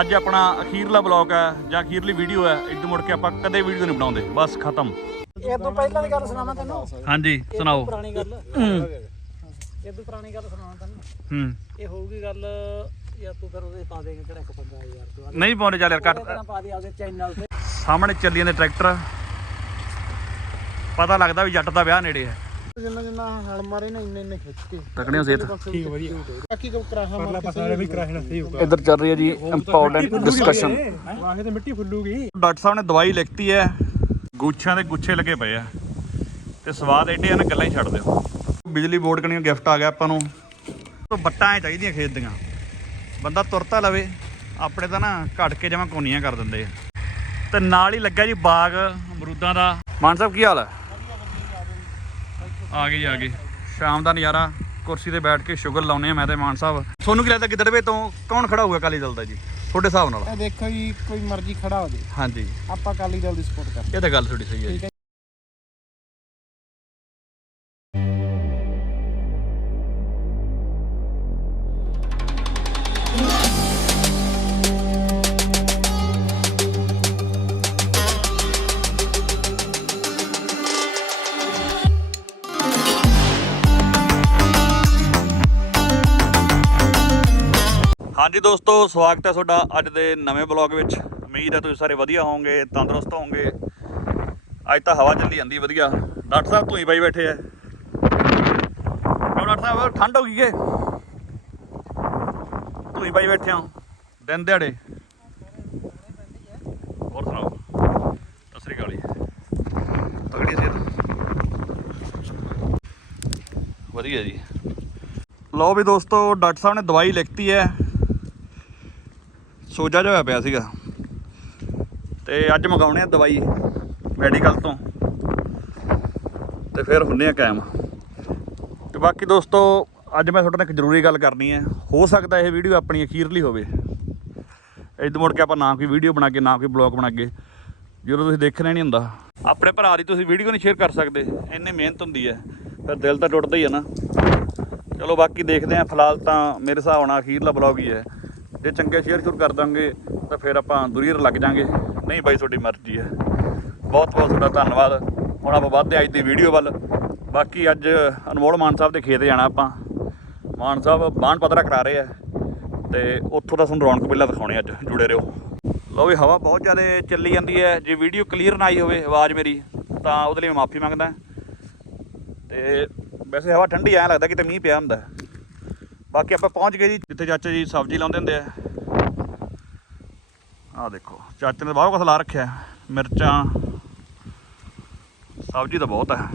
ਅੱਜ ਆਪਣਾ ਅਖੀਰਲਾ ਬਲੌਗ ਹੈ ਜਾਂ ਅਖੀਰਲੀ ਵੀਡੀਓ ਹੈ ਇਦੋਂ ਮੁੜ ਕੇ ਆਪਾਂ ਕਦੇ ਵੀਡੀਓ ਨਹੀਂ ਬਣਾਉਂਦੇ ਬਸ ਖਤਮ। ਇਹ ਤੋਂ ਪਹਿਲਾਂ ਦੀ ਗੱਲ ਸੁਣਾਵਾਂ ਤੈਨੂੰ? ਹਾਂਜੀ ਸੁਣਾਓ। ਪੁਰਾਣੀ ਗੱਲ। ਇਹ ਤੋਂ ਪੁਰਾਣੀ ਗੱਲ ਸੁਣਾਵਾਂ ਤੈਨੂੰ। ਹੂੰ। ਇਹ ਹੋਊਗੀ ਗੱਲ ਯਾ ਤੂੰ ਫਿਰ ਉਹਦੇ ਪਾ ਦੇਂਗੇ ਕਿਹੜਾ ਇੱਕ 15000 ਤੂੰ ਨਹੀਂ ਪਾਉਂਦੇ ਚੱਲ ਯਾਰ ਕੱਟ ਉਹਦੇ ਪਾ ਦੇ ਆਪਦੇ ਚੈਨਲ ਤੇ। ਸਾਹਮਣੇ ਚੱਲੀ ਜਾਂਦੇ ਟਰੈਕਟਰ। ਪਤਾ ਲੱਗਦਾ ਵੀ ਜੱਟ ਦਾ ਵਿਆਹ ਨੇੜੇ ਹੈ। ਜਿੰਨਾ ਜਿੰਨਾ ਹਲ ਮਾਰੇ ਨਾ ਇੰਨੇ ਇੰਨੇ ਖਿੱਚ ਕੇ। ਤਕੜੀਆਂ ਸਿਹਤ। ਠੀਕ ਵਧੀਆ। ਬਾਕੀ ਕੋ ਕਰਾਹਾ ਮਾਰ ਕੇ ਸਹੀ ਵੀ ਕਰਾਹਣਾ ਸਹੀ ਹੋਊਗਾ। ਇੱਧਰ ਚੱਲ ਰਹੀ ਹੈ ਜੀ ਇੰਪੋਰਟੈਂਟ ਡਿਸਕਸ਼ਨ ਵਾਹੇ ਤੇ ਮਿੱਟੀ ਫੁੱਲੂਗੀ। ਡਾਕਟਰ ਸਾਹਿਬ ਨੇ ਦਵਾਈ ਲਿਖਤੀ ਹੈ। ਗੁੱਛਾਂ ਦੇ ਗੁੱਛੇ ਲੱਗੇ ਪਏ ਆ। ਤੇ ਸਵਾਦ ਐਡੇ ਆ ਨਾ ਗੱਲਾਂ ਹੀ ਛੱਡ ਦਿਓ। ਬਿਜਲੀ ਬੋਰਡ ਕਣੀਓ ਗਿਫਟ ਆ ਗਿਆ ਆਪਾਂ ਨੂੰ। ਤੋਂ ਬੱਟਾਂ ਐ ਚਾਹੀਦੀਆਂ ਖੇਤ ਦੀਆਂ। ਬੰਦਾ ਤੁਰਤਾ ਲਵੇ। ਆਪਣੇ ਤਾਂ ਨਾ ਘਟ ਕੇ ਜਮਾ ਕੋਨੀਆਂ ਕਰ ਦਿੰਦੇ ਆ। ਤੇ ਨਾਲ ਹੀ ਲੱਗਾ ਜੀ ਬਾਗ ਅਮਰੂਦਾਂ ਦਾ। ਮਾਨ ਸਾਹਿਬ ਕੀ ਹਾਲ ਹੈ ਆ ਗਈ ਆ ਗਈ। ਸ਼ਾਮ ਦਾ ਨਜ਼ਾਰਾ ਕੁਰਸੀ ਤੇ ਬੈਠ ਕੇ ਸ਼ੁਗਰ ਲਾਉਨੇ ਆ ਮੈਂ ਤੇ ਮਾਨ ਸਾਹਿਬ। ਤੁਹਾਨੂੰ ਕੀ ਲੱਗਦਾ ਗਿੱਦੜਵੇ ਤੋਂ ਕੌਣ ਖੜਾ ਹੋਊਗਾ ਅਕਾਲੀ ਦਲ ਦਾ ਜੀ? ਤੁਹਾਡੇ ਹਿਸਾਬ ਨਾਲ। ਇਹ ਦੇਖੋ ਜੀ ਕੋਈ ਮਰਜ਼ੀ ਖੜਾ ਹੋ ਜੇ। ਹਾਂਜੀ। ਆਪਾਂ ਅਕਾਲੀ ਦਲ ਦੀ ਸਪੋਰਟ ਕਰਦੇ। ਇਹ ਤਾਂ ਗੱਲ ਤੁਹਾਡੀ ਸਹੀ ਹੈ ਜੀ। ਹਾਂਜੀ ਦੋਸਤੋ, ਸਵਾਗਤ ਹੈ ਤੁਹਾਡਾ ਅੱਜ ਦੇ ਨਵੇਂ ਬਲੌਗ ਵਿੱਚ। ਉਮੀਦ ਹੈ ਤੁਸੀਂ ਸਾਰੇ ਵਧੀਆ ਹੋਵੋਗੇ, ਤੰਦਰੁਸਤ ਹੋਵੋਗੇ। ਅੱਜ ਤਾਂ ਹਵਾ ਚੱਲੀ ਜਾਂਦੀ, ਵਧੀਆ। ਡਾਕਟਰ ਸਾਹਿਬ, ਤੁਸੀਂ ਬਾਈ ਬੈਠੇ ਆ। ਕਿਉਂ ਡਾਕਟਰ ਸਾਹਿਬ, ਠੰਡ ਹੋ ਗਈ ਏ? ਤੁਸੀਂ ਬਾਈ ਬੈਠੇ ਹੋ, ਦਿਨ ਦਿਹਾੜੇ। ਹੋਰ ਸੁਣਾਓ? ਸਤਿ ਸ੍ਰੀ ਅਕਾਲ ਜੀ। ਤਗੜੀ ਸਿਹਤ। ਵਧੀਆ ਜੀ। ਲਓ ਵੀ ਦੋਸਤੋ, ਡਾਕਟਰ ਸਾਹਿਬ ਨੇ ਦਵਾਈ ਲਿਖਤੀ ਹੈ। ਸੋਜਾ ਜਿਹਾ ਹੋਇਆ ਪਿਆ ਸੀਗਾ। ਤੇ ਅੱਜ ਮੰਗਾਉਣੇ ਆ ਦਵਾਈ ਮੈਡੀਕਲ ਤੋਂ। ਤੇ ਫਿਰ ਹੁੰਨੇ ਆ ਕਾਇਮ। ਤੇ ਬਾਕੀ ਦੋਸਤੋ, ਅੱਜ ਮੈਂ ਤੁਹਾਡੇ ਨਾਲ ਇੱਕ ਜ਼ਰੂਰੀ ਗੱਲ ਕਰਨੀ ਹੈ। ਹੋ ਸਕਦਾ ਇਹ ਵੀਡੀਓ ਆਪਣੀ ਅਖੀਰਲੀ ਹੋਵੇ। ਇਦੋਂ ਮੁੜ ਕੇ ਆਪਾਂ ਨਾ ਕੋਈ ਵੀਡੀਓ ਬਣਾ ਕੇ ਨਾ ਕੋਈ ਬਲੌਗ ਬਣਾ ਕੇ ਜਦੋਂ ਤੁਸੀਂ ਦੇਖਣਾ ਨਹੀਂ ਹੁੰਦਾ। ਆਪਣੇ ਭਰਾ ਦੀ ਤੁਸੀਂ ਵੀਡੀਓ ਨਹੀਂ ਸ਼ੇਅਰ ਕਰ ਸਕਦੇ। ਇੰਨੀ ਮਿਹਨਤ ਹੁੰਦੀ ਹੈ। ਫਿਰ ਦਿਲ ਤਾਂ ਟੁੱਟਦਾ ਹੀ ਹੈ ਨਾ। ਚਲੋ ਬਾਕੀ ਦੇਖਦੇ ਆਂ ਫਿਲਹਾਲ ਤਾਂ ਮੇਰੇ ਹਿਸਾਬ ਨਾਲ ਅਖੀਰਲਾ ਬਲੌਗ ਹੀ ਹੈ। ਜੇ ਚੰਗੇ ਸ਼ੇਅਰ ਸ਼ੁਰੂ ਕਰ ਦਾਂਗੇ, ਤਾਂ ਫਿਰ ਆਪਾਂ ਦੁਰੀਰ ਲੱਗ ਜਾਾਂਗੇ। ਨਹੀਂ ਬਾਈ, ਤੁਹਾਡੀ ਮਰਜ਼ੀ ਹੈ। ਬਹੁਤ ਬਹੁਤ ਤੁਹਾਡਾ ਧੰਨਵਾਦ। ਹੁਣ ਆਪਾਂ ਵੱਧਦੇ ਅੱਜ ਦੀ ਵੀਡੀਓ ਵੱਲ। ਬਾਕੀ ਅੱਜ ਅਨਮੋਲ ਮਾਨ ਸਾਹਿਬ ਦੇ ਖੇਤ ਜਾਣਾ ਆਪਾਂ। ਮਾਨ ਸਾਹਿਬ ਬਾਣ ਪਤਰਾ ਕਰਾ ਰਹੇ ਆ। ਤੇ ਉੱਥੋਂ ਦਾ ਤੁਹਾਨੂੰ ਰੌਣਕ ਪਹਿਲਾਂ ਦਿਖਾਉਣੇ ਅੱਜ, ਜੁੜੇ ਰਹੋ। ਲਓ ਵੀ ਹਵਾ ਬਹੁਤ ਜ਼ਿਆਦਾ ਚੱਲੀ ਜਾਂਦੀ ਹੈ। ਜੇ ਵੀਡੀਓ ਕਲੀਅਰ ਨਾ ਆਈ ਹੋਵੇ ਆਵਾਜ਼ ਮੇਰੀ, ਤਾਂ ਉਹਦੇ ਲਈ ਮੈਂ ਮਾਫੀ ਮੰਗਦਾ। ਤੇ ਵੈਸੇ ਹਵਾ ਠੰਡੀ ਐਂ ਲੱਗਦਾ ਕਿਤੇ ਮੀਂਹ ਪਿਆ ਹੁੰਦਾ। ਬਾਕੀ ਆਪਾਂ ਪਹੁੰਚ ਗਏ ਜੀ, ਜਿੱਥੇ ਚਾਚਾ ਜੀ ਸਬਜ਼ੀ ਲਾਉਂਦੇ ਹੁੰਦੇ ਆ। ਆਹ ਦੇਖੋ, ਚਾਚੇ ਨੇ ਬਹੁਤ ਕੁਛ ਲਾ ਰੱਖਿਆ ਮਿਰਚਾਂ, ਸਬਜ਼ੀ ਤਾਂ ਬਹੁਤ ਹੈ।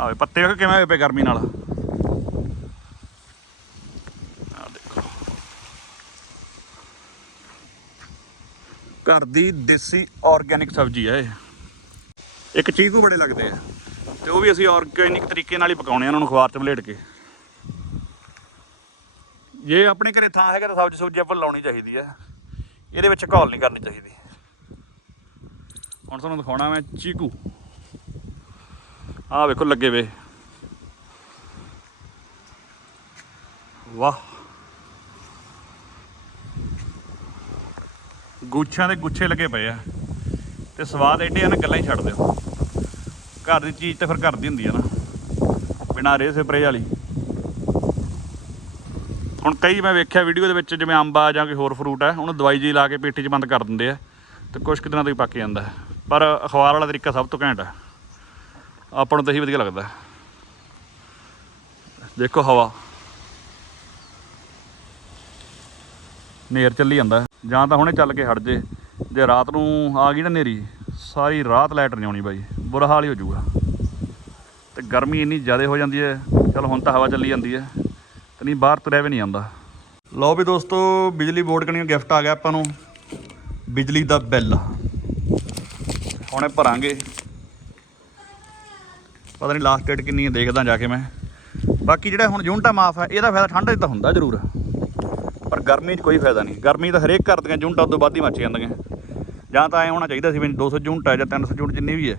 ਆਵੇ ਪੱਤੇ ਵੇਖ ਕਿਵੇਂ ਹੋਏ ਪਏ ਗਰਮੀ ਨਾਲ। ਆਹ ਦੇਖੋ। ਘਰ ਦੀ ਦੇਸੀ ਆਰਗੈਨਿਕ ਸਬਜ਼ੀ ਹੈ ਇਹ। ਇੱਕ ਚੀਕੂ ਬੜੇ ਲੱਗਦੇ ਆ, ਤੇ ਉਹ ਵੀ ਅਸੀਂ ਆਰਗੈਨਿਕ ਤਰੀਕੇ ਨਾਲ ਹੀ ਪਕਾਉਣੇ ਆ, ਉਹਨਾਂ ਨੂੰ ਖਵਾਰ ਚ ਬਲੇਟ ਕੇ। ਜੇ ਆਪਣੇ ਘਰੇ ਥਾਂ ਹੈਗਾ ਤਾਂ ਸਬਜ਼ੀ ਸੁਬਜ਼ੀ ਆਪਾਂ ਲਾਉਣੀ ਚਾਹੀਦੀ ਹੈ ਇਹਦੇ ਵਿੱਚ ਘੋਲ ਨਹੀਂ ਕਰਨੀ ਚਾਹੀਦੀ। ਹੁਣ ਤੁਹਾਨੂੰ ਦਿਖਾਉਣਾ ਮੈਂ ਚੀਕੂ। ਆਹ ਵੇਖੋ ਲੱਗੇ ਵੇ। ਵਾਹ। ਗੁੱਛਾਂ ਦੇ ਗੁੱਛੇ ਲੱਗੇ ਪਏ ਆ। ਤੇ ਸਵਾਦ ਐਡੇ ਆ ਨਾ ਗੱਲਾਂ ਹੀ ਛੱਡ ਦਿਓ। ਘਰ ਦੀ ਚੀਜ਼ ਤਾਂ ਫਿਰ ਘਰ ਦੀ ਹੁੰਦੀ ਆ ਨਾ। ਬਿਨਾਂ ਰੇ ਸਪਰੇ ਵਾਲੀ। ਹੁਣ ਕਈ ਮੈਂ ਵੇਖਿਆ ਵੀਡੀਓ ਦੇ ਵਿੱਚ ਜਿਵੇਂ ਅੰਬ ਆ ਜਾਂ ਕੋਈ ਹੋਰ ਫਰੂਟ ਹੈ ਉਹਨੂੰ ਦਵਾਈ ਜੀ ਲਾ ਕੇ ਪੇਟੀ 'ਚ ਬੰਦ ਕਰ ਦਿੰਦੇ ਆ ਤੇ ਕੁਝ ਕੁ ਤੋਂ ਹੀ ਪੱਕ ਜਾਂਦਾ ਪਰ ਅਖਬਾਰ ਵਾਲਾ ਤਰੀਕਾ ਸਭ ਤੋਂ ਘੈਂਟ ਹੈ ਆਪਾਂ ਨੂੰ ਤਾਂ ਹੀ ਵਧੀਆ ਲੱਗਦਾ ਦੇਖੋ ਹਵਾ। ਨੇਰ ਚੱਲੀ ਜਾਂਦਾ ਜਾਂ ਤਾਂ ਹੁਣੇ ਚੱਲ ਕੇ ਹਟ ਜੇ। ਜੇ ਰਾਤ ਨੂੰ ਆ ਗਈ ਨਾ ਨੇਰੀ ਸਾਰੀ ਰਾਤ ਲਾਈਟ ਨਹੀਂ ਆਉਣੀ ਬਾਈ। ਬੁਰਾ ਹਾਲ ਹੀ ਹੋ ਜਾਊਗਾ। ਤੇ ਗਰਮੀ ਇੰਨੀ ਜ਼ਿਆਦਾ ਹੋ ਜਾਂਦੀ ਹੈ। ਚਲ ਹੁਣ ਤਾਂ ਹਵਾ ਚੱਲੀ ਜਾਂਦੀ ਹੈ। ਤੇ ਨਹੀਂ, ਬਾਹਰ ਤੁਰਿਆ ਵੀ ਨਹੀਂ ਜਾਂਦਾ। ਲਓ ਵੀ ਦੋਸਤੋ, ਬਿਜਲੀ ਬੋਰਡ ਕਣੀਓ ਗਿਫਟ ਆ ਗਿਆ ਆਪਾਂ ਨੂੰ। ਬਿਜਲੀ ਦਾ ਬਿੱਲ। ਹੁਣੇ ਭਰਾਂਗੇ। ਪਤਾ ਨਹੀਂ ਲਾਸਟ ਡੇਟ ਕਿੰਨੀ ਹੈ ਦੇਖਦਾ ਜਾ ਕੇ ਮੈਂ। ਬਾਕੀ ਜਿਹੜਾ ਹੁਣ ਯੂਨਿਟਾ ਮਾਫ ਹੈ ਇਹਦਾ ਫਾਇਦਾ ਠੰਡ 'ਚ ਤਾਂ ਹੁੰਦਾ ਜ਼ਰੂਰ। ਪਰ ਗਰਮੀ 'ਚ ਕੋਈ ਫਾਇਦਾ ਨਹੀਂ। ਗਰਮੀ ਤਾਂ ਹਰੇਕ ਘਰ ਦੀਆਂ ਯੂਨਿਟਾਂ ਤੋਂ ਵੱਧ ਹੀ ਮੱਚ ਜਾਂਦੀਆਂ। ਜਾਂ ਤਾਂ ਐ ਹੋਣਾ ਚਾਹੀਦਾ ਸੀ ਵੀ 200 ਯੂਨਿਟ ਹੈ ਜਾਂ 300 ਯੂਨਿਟ ਜਿੰਨੀ ਵੀ ਹੈ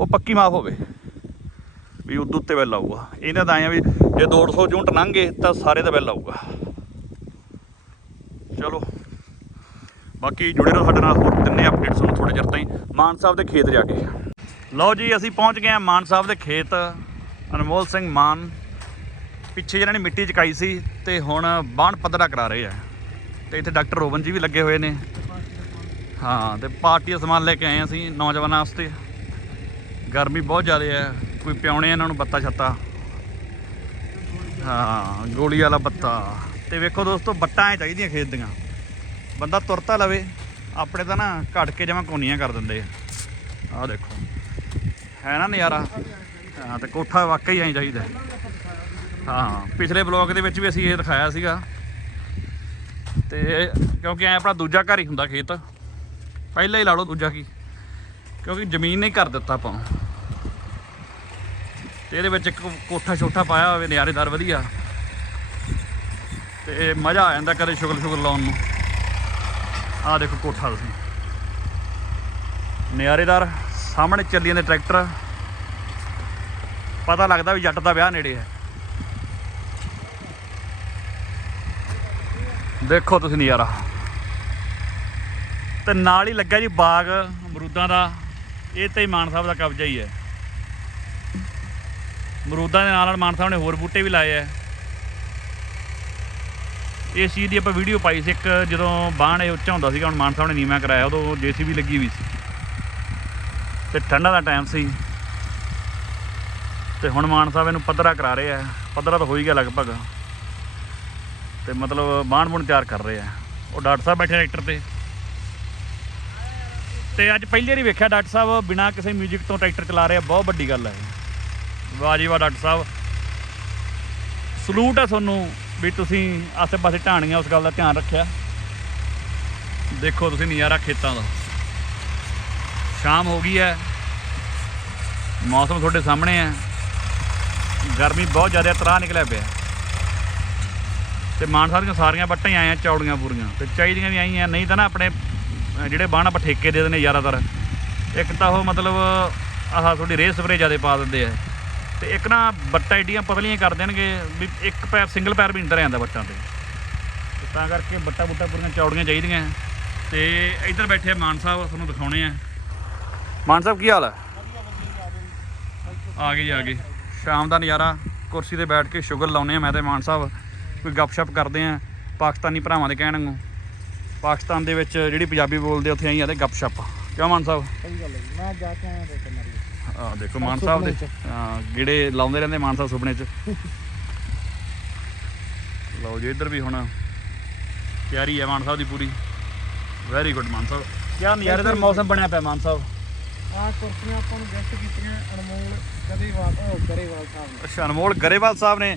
ਉਹ ਪੱਕੀ ਮਾਫ ਹੋਵੇ। ਵੀ ਉਦੋਂ ਉੱਤੇ ਬਿੱਲ ਆਊਗਾ। ਇਹਨਾਂ ਦਾ ਐਂ ਆ ਵੀ ਜੇ 200 ਯੂਨਿਟ ਲੰਘ ਗਏ ਤਾਂ ਸਾਰੇ ਦਾ ਬਿੱਲ ਆਊਗਾ। ਚਲੋ। ਬਾਕੀ ਜੁੜੇ ਰਹੋ ਸਾਡੇ ਨਾਲ ਹੋਰ ਤਿੰਨੇ ਅਪਡੇਟਸ ਨੂੰ ਥੋੜੇ ਚਿਰ ਤਾਈਂ। ਮਾਨ ਸਾਹਿਬ ਦੇ ਖੇਤ ਜਾ ਕੇ। ਲਓ ਜੀ, ਅਸੀਂ ਪਹੁੰਚ ਗਏ ਹਾਂ ਮਾਨ ਸਾਹਿਬ ਦੇ ਖੇਤ। ਅਨਮੋਲ ਸਿੰਘ ਮਾਨ ਪਿੱਛੇ ਜਿਹਨਾਂ ਨੇ ਮਿੱਟੀ ਚਕਾਈ ਸੀ ਤੇ ਹੁਣ ਬਾਣ ਪੱਧਰਾ ਕਰਾ ਰਹੇ ਆ। ਤੇ ਇੱਥੇ ਡਾਕਟਰ ਰੋਬਨ ਜੀ ਵੀ ਲੱਗੇ ਹੋਏ ਨੇ। ਹਾਂ, ਤੇ ਪਾਰਟੀ ਦਾ ਸਮਾਨ ਲੈ ਕੇ ਆਏ ਅਸੀਂ ਨੌਜਵਾਨਾਂ ਵਾਸਤੇ। ਗਰਮੀ ਬਹੁਤ ਜ਼ਿਆਦਾ ਹੈ, ਕੋਈ ਪਿਆਉਣੇ ਇਹਨਾਂ ਨੂੰ ਬੱਤਾ ਛੱਤਾ ਹਾਂ, ਗੋਲੀ ਵਾਲਾ ਬੱਤਾ ਤੇ ਵੇਖੋ ਦੋਸਤੋ ਬੱਟਾਂ ਐ ਚਾਹੀਦੀਆਂ ਖੇਤ ਦੀਆਂ। ਬੰਦਾ ਤੁਰਤਾ ਲਵੇ, ਆਪਣੇ ਤਾਂ ਨਾ ਘੜ ਕੇ ਜਮਾਂ ਕੋਨੀਆਂ ਕਰ ਦਿੰਦੇ ਆ। ਆਹ ਦੇਖੋ, ਹੈ ਨਾ ਨਜ਼ਾਰਾ? ਹਾਂ, ਤੇ ਕੋਠਾ ਵਾਕਈ ਐਂ ਚਾਹੀਦਾ। ਹਾਂ, ਪਿਛਲੇ ਬਲੌਗ ਦੇ ਵਿੱਚ ਵੀ ਅਸੀਂ ਇਹ ਦਿਖਾਇਆ ਸੀਗਾ। ਤੇ ਕਿਉਂਕਿ ਐ ਆਪਣਾ ਦੂਜਾ ਘਰ ਹੀ ਹੁੰਦਾ ਖੇਤ। ਪਹਿਲਾਂ ਹੀ ਲਾ ਲਓ ਦੂਜਾ ਕੀ। ਕਿਉਂਕਿ ਜ਼ਮੀਨ ਨਹੀਂ ਕਰ ਦਿੱਤਾ ਆਪਾਂ। ਤੇ ਇਹਦੇ ਵਿੱਚ ਇੱਕ ਕੋਠਾ ਛੋਟਾ ਪਾਇਆ ਹੋਵੇ ਨਿਆਰੇਦਾਰ ਵਧੀਆ। ਤੇ ਮਜ਼ਾ ਆ ਜਾਂਦਾ ਕਦੇ ਸ਼ੁਗਲ ਸ਼ੁਗਲ ਲਾਉਣ ਨੂੰ। ਆਹ ਦੇਖੋ ਕੋਠਾ ਤੁਸੀਂ। ਨਿਆਰੇਦਾਰ ਸਾਹਮਣੇ ਚੱਲੀ ਜਾਂਦੇ ਟਰੈਕਟਰ। ਪਤਾ ਲੱਗਦਾ ਵੀ ਜੱਟ ਦਾ ਵਿਆਹ ਨੇੜੇ ਹੈ। ਦੇਖੋ ਤੁਸੀਂ ਨਜ਼ਾਰਾ। ਤੇ ਨਾਲ ਹੀ ਲੱਗਾ ਜੀ ਬਾਗ ਅਮਰੂਦਾਂ ਦਾ। ਇਹ ਤੇ ਹੀ ਮਾਨ ਸਾਹਿਬ ਦਾ ਕਬਜ਼ਾ ਹੀ ਹੈ। ਮਰੂਦਾਂ ਦੇ ਨਾਲ ਨਾਲ ਮਾਨ ਸਾਹਿਬ ਨੇ ਹੋਰ ਬੂਟੇ ਵੀ ਲਾਏ ਐ ਇਸ ਚੀਜ਼ ਦੀ ਆਪਾਂ ਵੀਡੀਓ ਪਾਈ ਸੀ ਇੱਕ, ਜਦੋਂ ਬਾਣ ਇਹ ਉੱਚਾ ਹੁੰਦਾ ਸੀਗਾ, ਹੁਣ ਮਾਨ ਸਾਹਿਬ ਨੇ ਨੀਵਾਂ ਕਰਾਇਆ, ਉਦੋਂ ਜੀਸੀਬੀ ਲੱਗੀ ਹੋਈ ਸੀ। ਤੇ ਠੰਡਾ ਦਾ ਟਾਈਮ ਸੀ। ਤੇ ਹੁਣ ਮਾਨ ਸਾਹਿਬ ਇਹਨੂੰ ਪੱਧਰਾ ਕਰਾ ਰਹੇ ਆ। ਪੱਧਰਾ ਤਾਂ ਹੋ ਹੀ ਗਿਆ ਲਗਭਗ। ਤੇ ਮਤਲਬ ਬਾਣ ਬੁਣ ਤਿਆਰ ਕਰ ਰਹੇ ਆ। ਉਹ ਡਾਕਟਰ ਸਾਹਿਬ ਬੈਠੇ ਟਰੈਕਟਰ ਤੇ। ਤੇ ਅੱਜ ਪਹਿਲੀ ਵਾਰੀ ਵੇਖਿਆ ਡਾਕਟਰ ਸਾਹਿਬ, ਬਿਨਾਂ ਕਿਸੇ 뮤직 ਤੋਂ ਟਰੈਕਟਰ ਚਲਾ ਰਹੇ ਆ। ਬਹੁਤ ਵੱਡੀ ਗੱਲ ਹੈ ਵਾਹ ਜੀ ਵਾਹ, ਡਾਕਟਰ ਸਾਹਿਬ। ਸਲੂਟ ਹੈ ਤੁਹਾਨੂੰ ਵੀ ਤੁਸੀਂ ਆਸੇ-ਪਾਸੇ ਢਾਣੀਆਂ ਉਸ ਗੱਲ ਦਾ ਧਿਆਨ ਰੱਖਿਆ। ਦੇਖੋ ਤੁਸੀਂ ਨਜ਼ਾਰਾ ਖੇਤਾਂ ਦਾ। ਸ਼ਾਮ ਹੋ ਗਈ ਹੈ। ਮੌਸਮ ਤੁਹਾਡੇ ਸਾਹਮਣੇ ਹੈ। ਗਰਮੀ ਬਹੁਤ ਜ਼ਿਆਦਾ ਤਰਾਹ ਨਿਕਲਿਆ ਪਿਆ। ਤੇ ਮਾਨਸਾ ਦੀਆਂ ਸਾਰੀਆਂ ਵੱਟਾਂ ਹੀ ਆਈਆਂ, ਚੌੜੀਆਂ ਪੂਰੀਆਂ। ਤੇ ਚਾਹੀਦੀਆਂ ਵੀ ਆਈਆਂ, ਨਹੀਂ ਤਾਂ ਨਾ ਆਪਣੇ ਜਿਹੜੇ ਬਾਣ ਪਠੇਕੇ ਦੇ ਦਿੰਦੇ ਜ਼ਿਆਦਾਤਰ। ਇੱਕ ਤਾਂ ਉਹ ਮਤਲਬ, ਆਹ ਤੁਹਾਡੀ ਰੇਹ ਸਪਰੇ ਜ਼ਿਆਦਾ ਪਾ ਦਿੰਦੇ ਆ। ਤੇ ਇੱਕ ਨਾ ਬੱਟਾਂ ਏਡੀਆਂ ਪਤਲੀਆਂ ਕਰ ਦੇਣਗੇ ਵੀ ਇੱਕ ਪੈਰ ਸਿੰਗਲ ਪੈਰ ਵੀ ਨਹੀਂ ਧਰਿਆ ਜਾਂਦਾ ਬੱਟਾਂ ਤੇ। ਤਾਂ ਕਰਕੇ ਬੱਟਾ ਬੁੱਟਾ ਪੂਰੀਆਂ ਚੌੜੀਆਂ ਚਾਹੀਦੀਆਂ। ਤੇ ਇੱਧਰ ਬੈਠੇ ਆ ਮਾਨ ਸਾਹਿਬ, ਤੁਹਾਨੂੰ ਦਿਖਾਉਣੇ ਆ। ਮਾਨ ਸਾਹਿਬ, ਕੀ ਹਾਲ ਹੈ ਆ ਗਏ ਆ ਗਏ ਸ਼ਾਮ ਦਾ ਨਜ਼ਾਰਾ, ਕੁਰਸੀ ਤੇ ਬੈਠ ਕੇ ਸ਼ੂਗਰ ਲਾਉਨੇ ਆ ਮੈਂ ਤੇ ਮਾਨ ਸਾਹਿਬ। ਕੋਈ ਗੱਪਸ਼ਪ ਕਰਦੇ ਆ, ਪਾਕਿਸਤਾਨੀ ਭਰਾਵਾਂ ਦੇ ਕਹਿਣ ਨੂੰ ਪਾਕਿਸਤਾਨ ਦੇ ਵਿੱਚ ਜਿਹੜੀ ਪੰਜਾਬੀ ਬੋਲਦੇ ਉੱਥੇ ਆਈ ਆ ਤੇ ਗੱਪਸ਼ਪ। ਕਿਉਂ ਮਾਨ ਸਾਹਿਬ? ਸਹੀ ਗੱਲ ਹੈ ਮੈਂ ਜਾ ਕੇ ਆਇਆ ਦੇਖ ਆ ਦੇਖੋ ਮਾਨ ਸਾਹਿਬ ਦੇ ਹਾਂ ਜਿਹੜੇ ਲਾਉਂਦੇ ਰਹਿੰਦੇ ਮਾਨ ਸਾਹਿਬ ਸੁਪਨੇ 'ਚ। ਲਓ ਜੀ ਇੱਧਰ ਵੀ ਹੁਣ ਤਿਆਰੀ ਹੈ ਮਾਨ ਸਾਹਿਬ ਦੀ ਪੂਰੀ। ਵੈਰੀ ਗੁੱਡ ਮਾਨ ਸਾਹਿਬ। ਕਿਆ ਨਜ਼ਾਰੇਦਾਰ ਮੌਸਮ ਬਣਿਆ ਪਿਆ ਮਾਨ ਸਾਹਿਬ? ਆਹ ਕੁਰਸੀਆਂ ਆਪਾਂ ਨੂੰ ਗਿਫਟ ਕੀਤੀਆਂ ਅਨਮੋਲ ਗਰੇਵਾਲ ਗਰੇਵਾਲ ਸਾਹਿਬ ਨੇ। ਅੱਛਾ ਅਨਮੋਲ ਗਰੇਵਾਲ ਸਾਹਿਬ ਨੇ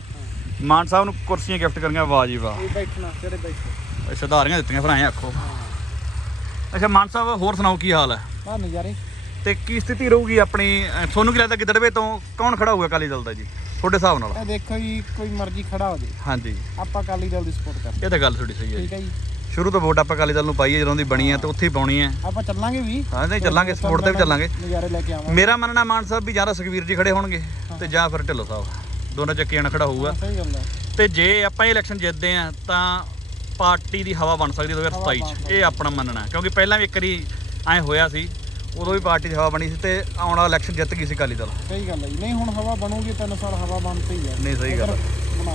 ਮਾਨ ਸਾਹਿਬ ਨੂੰ ਕੁਰਸੀਆਂ ਗਿਫਟ ਕਰੀਆਂ ਵਾਹ ਜੀ ਵਾਹ। ਇਹ ਬੈਠਣਾ ਤੇਰੇ ਬੈਠੋ। ਅੱਛਾ ਧਾਰੀਆਂ ਦਿੱਤੀਆਂ ਫਿਰ ਐਂ ਆਖੋ। ਅੱਛਾ ਮਾਨ ਸਾਹਿਬ ਹੋਰ ਸੁਣਾਓ ਕੀ ਹਾਲ ਹੈ? ਆ ਨਜ਼ਾਰੇ ਤੇ ਕੀ ਸਥਿਤੀ ਰਹੂਗੀ ਆਪਣੀ? ਅਹ, ਤੁਹਾਨੂੰ ਕੀ ਲੱਗਦਾ ਗਿੱਦੜਵੇ ਤੋਂ ਕੌਣ ਖੜਾ ਹੋਊਗਾ ਅਕਾਲੀ ਦਲ ਦਾ ਜੀ? ਤੁਹਾਡੇ ਹਿਸਾਬ ਨਾਲ। ਇਹ ਦੇਖੋ ਜੀ ਕੋਈ ਮਰਜ਼ੀ ਖੜਾ ਹੋ ਜੇ। ਹਾਂਜੀ। ਆਪਾਂ ਅਕਾਲੀ ਦਲ ਦੀ ਸਪੋਰਟ ਕਰ ਇਹ ਤਾਂ ਗੱਲ ਤੁਹਾਡੀ ਸਹੀ ਹੈ ਜੀ। ਠੀਕ ਹੈ ਜੀ। ਸ਼ੁਰੂ ਤੋਂ ਵੋਟ ਆਪਾਂ ਅਕਾਲੀ ਦਲ ਨੂੰ ਪਾਈ ਹੈ ਜਦੋਂ ਦੀ ਬਣੀ ਹੈ ਤੇ ਉੱਥੇ ਹੀ ਪਾਉਣੀ ਹੈ। ਆਪਾਂ ਚੱਲਾਂਗੇ ਵੀ। ਹਾਂ ਨਹੀਂ ਚੱਲਾਂਗੇ ਸਪੋਰਟ ਤੇ ਵੀ ਚੱਲਾਂਗੇ। ਨਜ਼ਾਰੇ ਲੈ ਕੇ ਆਵਾਂਗੇ। ਮੇਰਾ ਮੰਨਣਾ ਮਾਨ ਸਾਹਿਬ ਵੀ ਜਾਂ ਤਾਂ ਸੁਖਵੀਰ ਜੀ ਖੜੇ ਹੋਣਗੇ ਤੇ ਜਾਂ ਫਿਰ ਢਿੱਲੋਂ ਸਾਹਿਬ। ਦੋਨਾਂ ਚੱਕੀਆਂ ਨਾਲ ਖੜਾ ਹੋਊਗਾ। ਸਹੀ ਗੱਲ ਹੈ। ਤੇ ਜੇ ਆਪਾਂ ਇਹ ਇਲੈਕਸ਼ਨ ਜਿੱਤਦੇ ਆ ਤਾਂ ਪਾਰਟੀ ਦੀ ਹਵਾ ਬਣ ਸਕਦੀ ਹੈ 2027 ਚ। ਇਹ ਆਪਣਾ ਮੰਨਣਾ ਹੈ। ਕਿਉਂਕਿ ਪਹਿਲਾਂ ਵੀ ਇੱਕ ਵਾਰੀ ਐ ਹੋਇਆ ਸੀ ਉਦੋਂ ਵੀ ਪਾਰਟੀ ਦੀ ਹਵਾ ਬਣੀ ਸੀ ਤੇ ਆਉਣ ਵਾਲਾ ਇਲੈਕਸ਼ਨ ਜਿੱਤ ਗਈ ਸੀ ਅਕਾਲੀ ਦਲ। ਸਹੀ ਗੱਲ ਹੈ ਜੀ। ਨਹੀਂ ਹੁਣ ਹਵਾ ਬਣੂਗੀ ਤਿੰਨ ਸਾਲ ਹਵਾ ਬਣ ਪਈ ਹੈ। ਨਹੀਂ ਸਹੀ ਗੱਲ ਹੈ। ਬਣਾ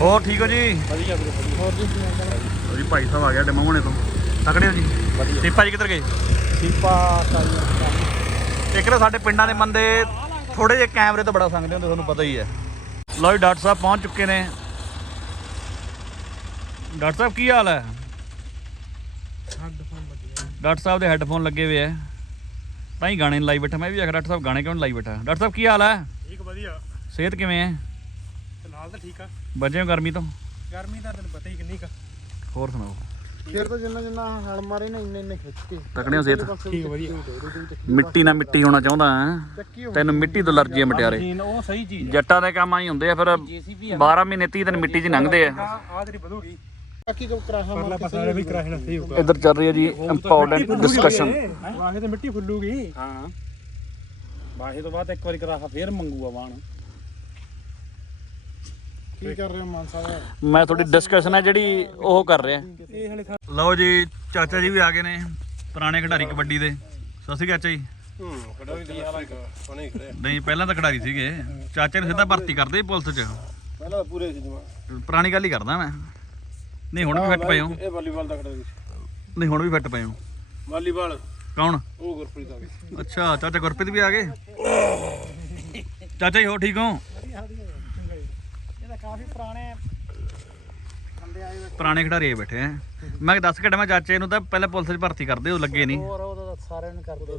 ਹੋਰ ਠੀਕ ਹੋ ਜੀ? ਵਧੀਆ ਵੀਰੇ ਵਧੀਆ। ਹੋਰ ਜੀ ਕੀ ਹਾਲ ਹੈ? ਲਓ ਜੀ ਭਾਈ ਸਾਹਿਬ ਆ ਗਿਆ ਡਮੋਹਣੇ ਤੋਂ। ਤਕੜੇ ਹੋ ਜੀ? ਵਧੀਆ। ਦੀਪਾ ਜੀ ਕਿੱਧਰ ਗਏ? ਸੀਪਾ ਕਾਲੀ ਇੱਕ ਨਾ ਸਾਡੇ ਪਿੰਡਾਂ ਦੇ ਬੰਦੇ ਥੋੜੇ ਜਿਹੇ ਕੈਮਰੇ ਤੋਂ ਬੜਾ ਸੰਗਦੇ ਹੁੰਦੇ ਤੁਹਾਨੂੰ ਪਤਾ ਹੀ ਹੈ। ਲਓ ਜੀ ਡਾਕਟਰ ਸਾਹਿਬ ਪਹੁੰਚ ਚੁੱਕੇ ਨੇ। ਡਾਕਟਰ ਸਾਹਿਬ ਕੀ ਹਾਲ ਹੈ? ਡਾਕਟਰ ਸਾਹਿਬ ਦੇ ਹੈੱਡਫੋਨ ਲੱਗੇ ਹੋਏ ਆ ਤਾਂ ਹੀ ਗਾਣੇ ਲਾਈ ਬੈਠਾ ਮੈਂ ਵੀ ਆਖਿਆ ਡਾਕਟਰ ਸਾਹਿਬ ਗਾਣੇ ਕਿਉਂ ਨੀ ਲਾਈ ਬੈਠਾ? ਡਾਕਟਰ ਸਾਹਿਬ ਕੀ ਹਾਲ ਹੈ ਠੀਕ ਵਧੀਆ। ਸਿਹਤ ਕਿਵੇਂ ਹੈ ਫਿਲਹਾਲ ਤਾਂ ਠੀਕ ਆ। ਬਚੇ ਹੋ ਗਰਮੀ ਤੋਂ? ਗਰਮੀ ਦਾ ਤੈਨੂੰ ਪਤਾ ਹੀ ਕਿੰਨੀ ਕਾ। ਹੋਰ ਸੁਣਾਓ। ਫਿਰ ਤਾਂ ਜਿੰਨਾ ਜਿੰਨਾ ਹਲ ਮਾਰੇ ਨਾ ਇੰਨੇ ਇੰਨੇ ਖਿੱਚ ਕੇ। ਤਕੜੇ ਹੋ ਸਿਹਤ ਠੀਕ ਵਧੀਆ। ਮਿੱਟੀ ਨਾਲ ਮਿੱਟੀ ਹੋਣਾ ਚਾਹੁੰਦਾ ਹੈ? ਤੈਨੂੰ ਮਿੱਟੀ ਤੋਂ ਅਲਰਜੀ ਹੈ ਮਟਿਆਰੇ। ਉਹ ਸਹੀ ਚੀਜ਼ ਜੱਟਾਂ ਦੇ ਕੰਮ ਆਈ ਹੁੰਦੇ ਆ ਫਿਰ 12 ਮਹੀਨੇ 30 ਦਿਨ ਮਿੱਟੀ 'ਚ ਲੰਘਦੇ ਆ। ਆ ਆ ਤੇਰੀ ਵਧੂਗੀ। ਬਾਕੀ ਕੋ ਕਰਾਹਾ ਪਰਲਾ ਮਾਰ ਕੇ ਪਾਸਾ ਵੀ ਕਰਾਹਣਾ ਸਹੀ ਹੋਊਗਾ। ਇੱਧਰ ਚੱਲ ਰਹੀ ਹੈ ਜੀ ਇੰਪੋਰਟੈਂਟ ਡਿਸਕਸ਼ਨ ਵਾਹੇ ਤੇ ਮਿੱਟੀ ਫੁੱਲੂਗੀ। ਹਾਂ। ਬਾਹੇ ਤੋਂ ਬਾਅਦ ਇੱਕ ਵਾਰੀ ਕਰਾਹਾ ਫੇਰ ਮੰਗੂਗਾ ਵਾਣ ਕੀ ਕਰ ਰਹੇ ਹੋ ਮਾਨ ਸਾਹਿਬ? ਮੈਂ ਤੁਹਾਡੀ ਡਿਸਕਸ਼ਨ ਹੈ ਜਿਹੜੀ ਉਹ ਕਰ ਰਿਹਾ। ਲਓ ਜੀ ਚਾਚਾ ਜੀ ਵੀ ਆ ਗਏ ਨੇ ਪੁਰਾਣੇ ਖਿਡਾਰੀ ਕਬੱਡੀ ਦੇ। ਸਤਿ ਸ਼੍ਰੀ ਅਕਾਲ ਚਾਚਾ ਜੀ। ਹੂੰ ਖੜਾ ਵੀ ਹਾਲਾਂਕ ਸੋਹਣੇ ਖੜੇ ਨਹੀਂ ਪਹਿਲਾਂ ਤਾਂ ਖਿਡਾਰੀ ਸੀਗੇ। ਚਾਚੇ ਨੂੰ ਸਿੱਧਾ ਭਰਤੀ ਕਰਦੇ ਪੁਲਿਸ 'ਚ। ਪਹਿਲਾਂ ਪੂਰੇ ਸੀ ਜਮਾ। ਪੁਰਾਣੀ ਗੱਲ ਹੀ ਕਰਦਾ ਮੈਂ। ਨਹੀਂ ਹੁਣ ਵੀ ਫਿੱਟ ਪਏ ਹੋ। ਇਹ ਵਾਲੀਬਾਲ ਦਾ ਖੜਾ ਸੀ ਨਹੀਂ ਹੁਣ ਵੀ ਫਿੱਟ ਪਏ ਹੋ। ਵਾਲੀਬਾਲ। ਕੌਣ? ਉਹ ਗੁਰਪ੍ਰੀਤ ਆ ਗਈ ਅੱਛਾ ਚਾਚਾ ਗੁਰਪ੍ਰੀਤ ਵੀ ਆ ਗਏ? ਚਾਚਾ ਜੀ ਹੋ ਠੀਕ ਹੋ? ਇਹ ਤਾਂ ਕਾਫੀ ਪੁਰਾਣੇ ਬੰਦੇ ਆਏ ਹੋਏ ਪੁਰਾਣੇ ਖਿਡਾਰੀ ਬੈਠੇ ਆ। ਮੈਂ ਦੱਸ ਕੇ ਮੈਂ ਚਾਚੇ ਨੂੰ ਤਾਂ ਪਹਿਲਾਂ ਪੁਲਿਸ 'ਚ ਭਰਤੀ ਕਰਦੇ ਉਹ ਲੱਗੇ ਨਹੀਂ। ਹੋਰ ਤਾਂ ਸਾਰਿਆਂ ਨੂੰ ਕਰਦੇ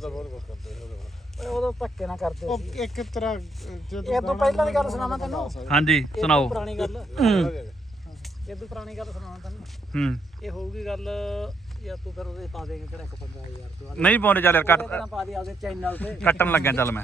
ਉਦੋਂ ਧੱਕੇ ਨਾ ਕਰਦੇ ਉਹ ਸੀ। ਇੱਕ ਤਰ੍ਹਾਂ ਜਦੋਂ ਇਹ ਤੋਂ ਪਹਿਲਾਂ ਦੀ ਗੱਲ ਸੁਣਾਵਾਂ ਤੈਨੂੰ? ਹਾਂਜੀ ਸੁਣਾਓ। ਪੁਰਾਣੀ ਗੱਲ। ਇਹ ਤੋਂ ਪੁਰਾਣੀ ਗੱਲ ਸੁਣਾਵਾਂ ਤੈਨੂੰ ਹੂੰ। ਇਹ ਹੋਊਗੀ ਗੱਲ ਜਾਂ ਤੂੰ ਫਿਰ ਉਹਦੇ ਪਾ ਦੇਂਗੇ ਕਿਹੜਾ ਇੱਕ 50000 ਤੂੰ ਨਹੀਂ ਪਾਉਂਦੇ ਚੱਲ ਯਾਰ ਕੱਟ ਪਾ ਦੇ ਆਪਦੇ ਚੈਨਲ ਤੇ। ਕੱਟਣ ਲੱਗਿਆ ਚੱਲ ਮੈਂ।